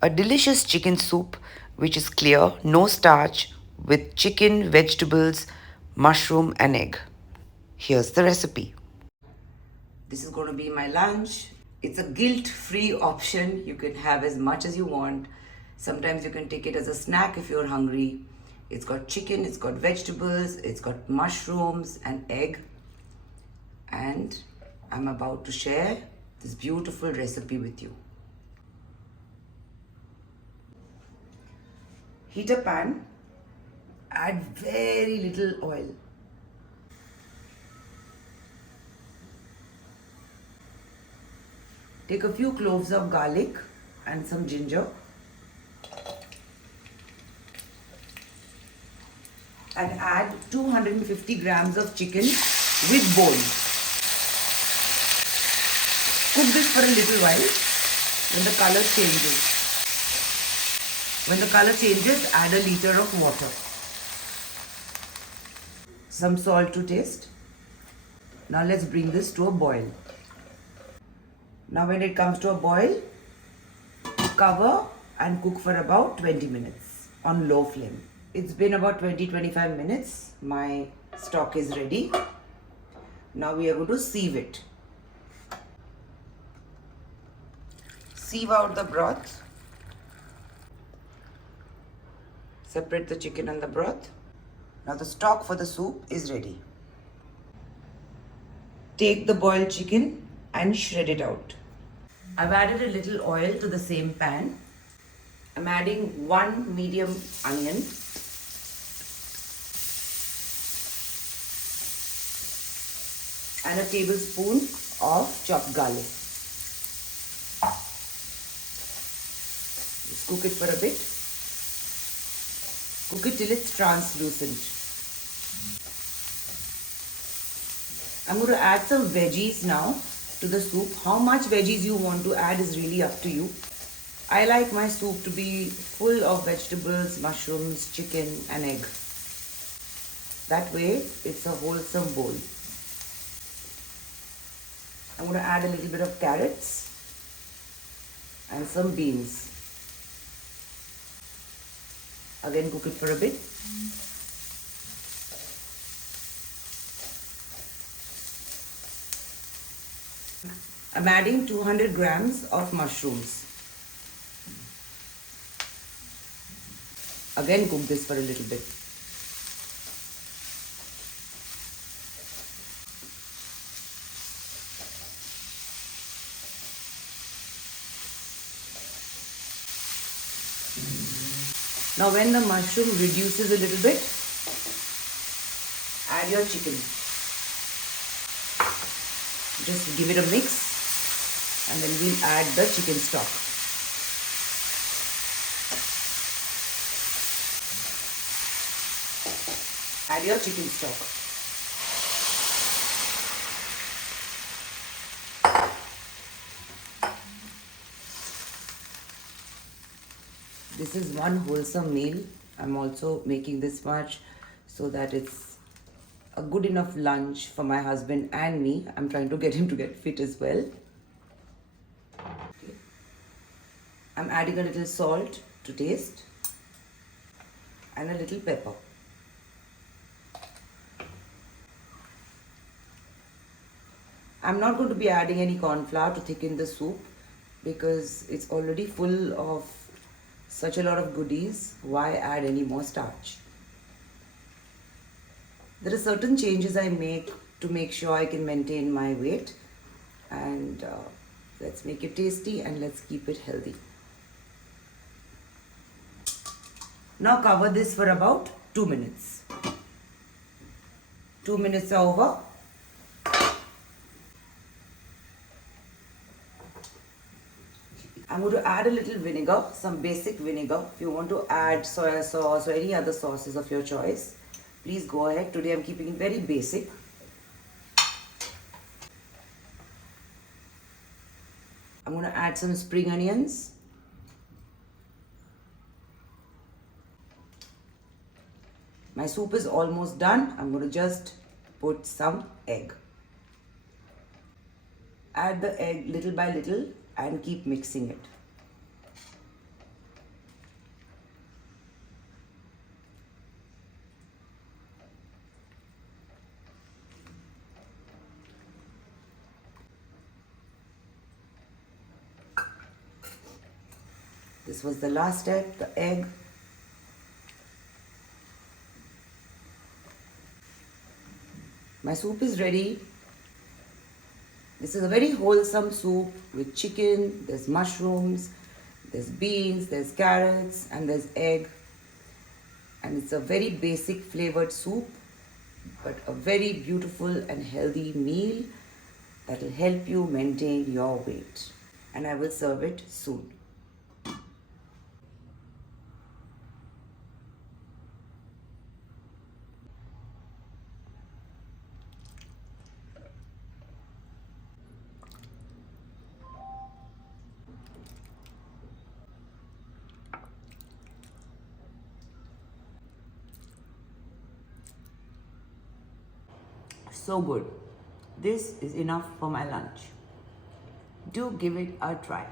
A delicious chicken soup which is clear, no starch, with chicken, vegetables, mushroom, and egg. Here's the recipe. This is going to be my lunch. It's a guilt-free option. You can have as much as you want. Sometimes you can take it as a snack if you're hungry. It's got chicken, it's got vegetables, it's got mushrooms and egg. And I'm about to share this beautiful recipe with you. Heat a pan, add very little oil. Take a few cloves of garlic and some ginger and add 250 grams of chicken with bone. Cook this for a little while when the color changes. When the color changes, add a liter of water. Some salt to taste. Now let's bring this to a boil. Now when it comes to a boil, cover and cook for about 20 minutes on low flame. It's been about 20-25 minutes. My stock is ready. Now we are going to sieve it. Sieve out the broth. Separate the chicken and the broth. Now the stock for the soup is ready. Take the boiled chicken and shred it out. I've added a little oil to the same pan. I'm adding 1 medium onion. And a tablespoon of chopped garlic. Just cook it for a bit. Cook it till it's translucent. I'm going to add some veggies now to the soup. How much veggies you want to add is really up to you. I like my soup to be full of vegetables, mushrooms, chicken and egg. That way it's a wholesome bowl. I'm going to add a little bit of carrots and some beans. Again, cook it for a bit. I'm adding 200 grams of mushrooms. Again, cook this for a little bit. Now when the mushroom reduces a little bit, add your chicken. Just give it a mix and then we'll add the chicken stock. Add your chicken stock. This is one wholesome meal. I'm also making this much so that it's a good enough lunch for my husband and me. I'm trying to get him to get fit as well. Okay. I'm adding a little salt to taste and a little pepper. I'm not going to be adding any corn flour to thicken the soup because it's already full of such a lot of goodies. Why add any more starch? There are certain changes I make to make sure I can maintain my weight, and let's make it tasty and let's keep it healthy. Now cover this for about 2 minutes. 2 minutes are over. I'm going to add a little vinegar, some basic vinegar. If you want to add soy sauce or any other sauces of your choice, please go ahead. Today I'm keeping it very basic. I'm going to add some spring onions. My soup is almost done. I'm going to just put some egg. Add the egg little by little and keep mixing it. This was the last step, the egg. My soup is ready. This is a very wholesome soup with chicken, there's mushrooms, there's beans, there's carrots, and there's egg. And it's a very basic flavored soup, but a very beautiful and healthy meal that will help you maintain your weight. And I will serve it soon. So good. This is enough for my lunch. Do give it a try.